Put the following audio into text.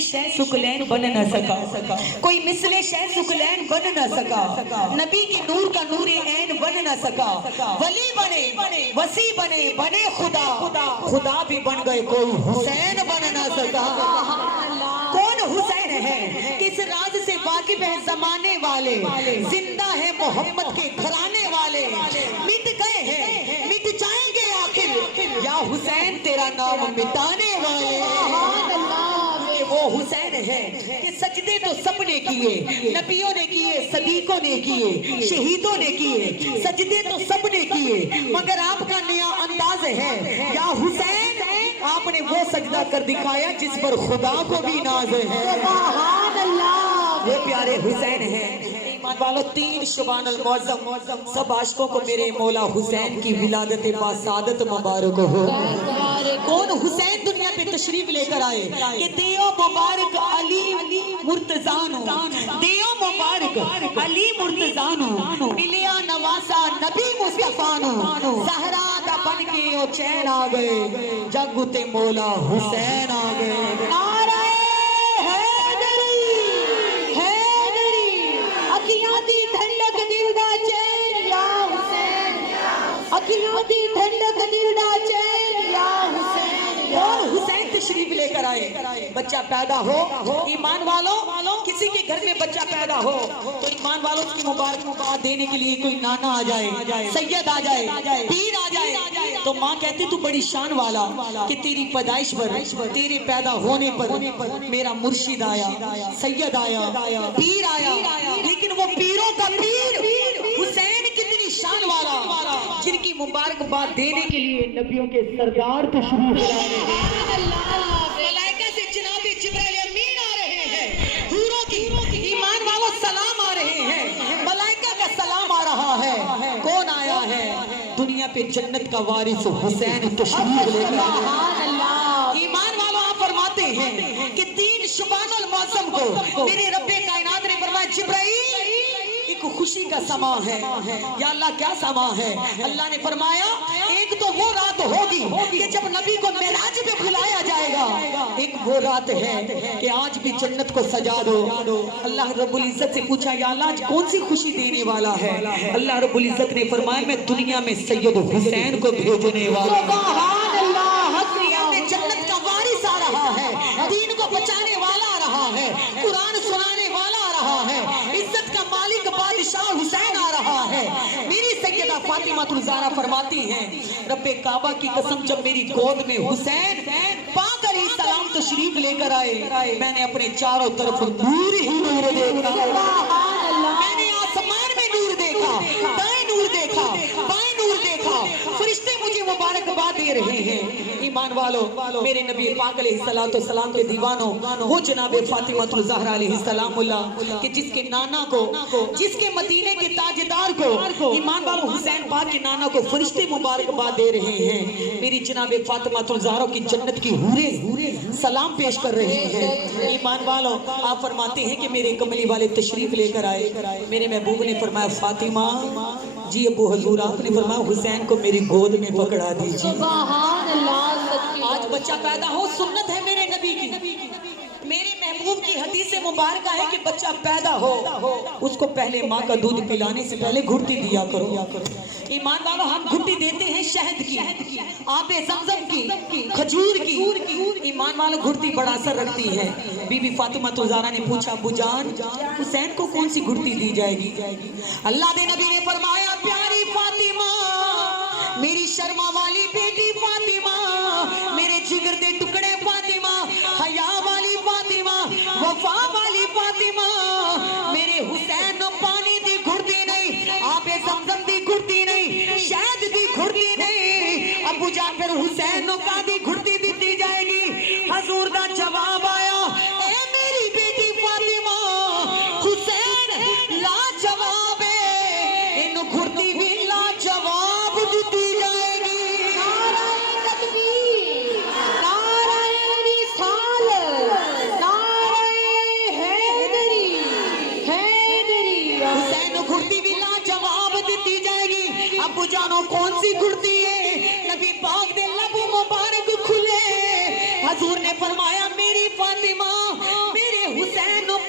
شہ سکلین بن نہ سکا، کوئی مثل شہ سکلین بن نہ سکا، نبی کی نور کا نور عین بن نہ سکا، ولی بنے وسیع بنے خدا بھی بن گئے، کوئی حسین بن نہ سکا۔ کون حسین ہے؟ کس راز سے واقف ہے زمانے والے، زندہ ہے محمد کے گھرانے والے، مٹ گئے ہیں مٹ جائیں گے آخر، یا حسین تیرا نام مٹانے والے۔ وہ حسین ہے کہ سجدے تو سب نے کیے، نبیوں نے کیے، صدیقوں نے کیے، شہیدوں نے کیے، سجدے تو سب نے کیے، مگر آپ کا نیا انداز ہے یا حسین، آپ نے وہ سجدہ کر دکھایا جس پر خدا کو بھی ناز ہے۔ سبحان اللہ، وہ پیارے حسین ہیں۔ ایمان والو، 3 شبان المعظم، سب عاشقوں کو میرے مولا حسین کی ولادت باسعادت مبارک ہو۔ کون حسین دنیا پہ تشریف لے کر آئے کہ دیو مبارک علی مرتضانو، دیو مبارک علی مرتضانو، ملیا نواسا نبی مصطفانو، زہرا دا بن کے او چین آ گئے، جگ تے مولا حسین آ گئے۔ نعرہ حیدری، حیدری، اکھیاں دی ٹھنڈک دل دا چین یا حسین، اکھیاں دی ٹھنڈک دل دا چین یا حسین۔ اور حسین تشریف لے کر آئے، بچہ پیدا ہو، ایمان والو کسی کے گھر میں بچہ پیدا ہو تو ایمان والو اس کی مبارک دینے کے لیے کوئی نانا آ جائے، سید آ جائے، پیر آ جائے، تو ماں کہتی تو بڑی شان والا کہ تیری پیدائش پر، تیرے پیدا ہونے پر میرا مرشد آیا، سید آیا، پیر آیا، لیکن وہ پیروں کا پیر حسین کتنی شان والا، جن کی مبارکباد دینے کے لیے نبیوں کے سردار تشریف لائے ہیں۔ ملائکہ سے جناب جبرائیل امین آ رہے ہیں، حوروں کی ایمان والو سلام آ رہے ہیں، ملائکہ کا سلام آ رہا ہے۔ کون آیا ہے؟ دنیا پہ جنت کا وارث حسین تشریف لے کر آیا۔ ایمان والو آپ فرماتے ہیں کہ 3 شبان المعظم کو میرے رب کائنات نے فرمایا جبرائیل ایک خوشی کا سما ہے۔ یا اللہ کیا سما ہے؟ اللہ نے فرمایا ایک تو وہ رات ہوگی کہ جب نبی کو معراج پہ بلایا جائے گا، ایک وہ رات ہے کہ آج بھی جنت کو سجا دو۔ اللہ رب العزت سے پوچھا یا اللہ آج کون سی خوشی دینے والا ہے؟ اللہ رب العزت نے فرمایا میں دنیا میں سید حسین کو بھیجنے والا۔ سبحان اللہ، دنیا میں جنت کا وارث آ رہا ہے، دین کو بچانے والا آ رہا ہے، قرآن سنانے والا آ رہا ہے، عزت کا مالک بادشاہ حسین آ رہا ہے۔ میری سیدہ فاطمہ الزہرا فرماتی ہیں رب کعبہ کی قسم جب میری گود میں حسین پاک علیہ السلام تشریف لے کر آئے، میں نے اپنے چاروں طرف نور ہی نور دیکھا، میں نے آسمان میں نور دیکھا، دائیں نور دیکھا، بائیں نور دیکھا، فرشتے مجھے مبارکباد دے رہے ہیں۔ ایمان والو، میرے نبی پاک علیہ السلام کے دیوانوں، وہ جناب فاطمہ الزہرا علیہ السلام اللہ کہ جس کے نانا کو، جس کے مدینے کے تاجدار کو، ایمان والو حسین پاک کے نانا کو فرشتے مبارکباد دے رہے ہیں۔ میری جناب فاطمہ الزہرا کی جنت کی حوریں سلام پیش کر رہے ہیں۔ ایمان والو آپ فرماتے ہیں کہ میرے کملی والے تشریف لے کر آئے، میرے محبوب نے فرمایا فاطمہ جی ابو حضور، آپ نے فرمایا حسین کو میری گود میں پکڑا دیجیے۔ آج بچہ پیدا ہو سنت ہے میرے نبی کی، میرے محبوب کی حدیث مبارکہ ہے کہ بچہ پیدا ہو اس کو پہلے ماں کا دودھ پلانے سے پہلے گھٹی دیا کرو۔ ایمان والو ہم گھٹی دیتے ہیں شہد کی، آب زمزم کی، کھجور کی، ایمان والو گھٹی بڑا اثر رکھتی ہے۔ بی بی فاطمہ الزہرا نے پوچھا ابو جان حسین کو کون سی گھٹی دی جائے گی؟ اللہ دے نبی نے فرمایا پیاری فاطمہ، میری شرما والی بیٹی فاطمہ، میرے جگر دے ٹکڑے فاطمہ، حیا والی فاطمہ، وفا والی فاطمہ، میرے حسین نو پانی دی گھڑتی نہیں، آب زمزم دی گھڑتی نہیں، شہد دی گھڑتی نہیں، ابو جان پھر حسین نو کا دی گھڑتی دیتی جائے گی؟ حضور دا جواب آیا اے میری بیٹی فاطمہ حسین لا جواب ہے، انو گھڑتی بھی لا جواب دیتی جائے گی۔ نعرہ تکبیر، نعرہ رسالت، نعرہ حیدری، حیدری، حسین گھڑتی بھی لا جواب دیتی جائے گی۔ ابو جانو کون سی گھڑتی ہے؟ نبی پاک دے لب مبارک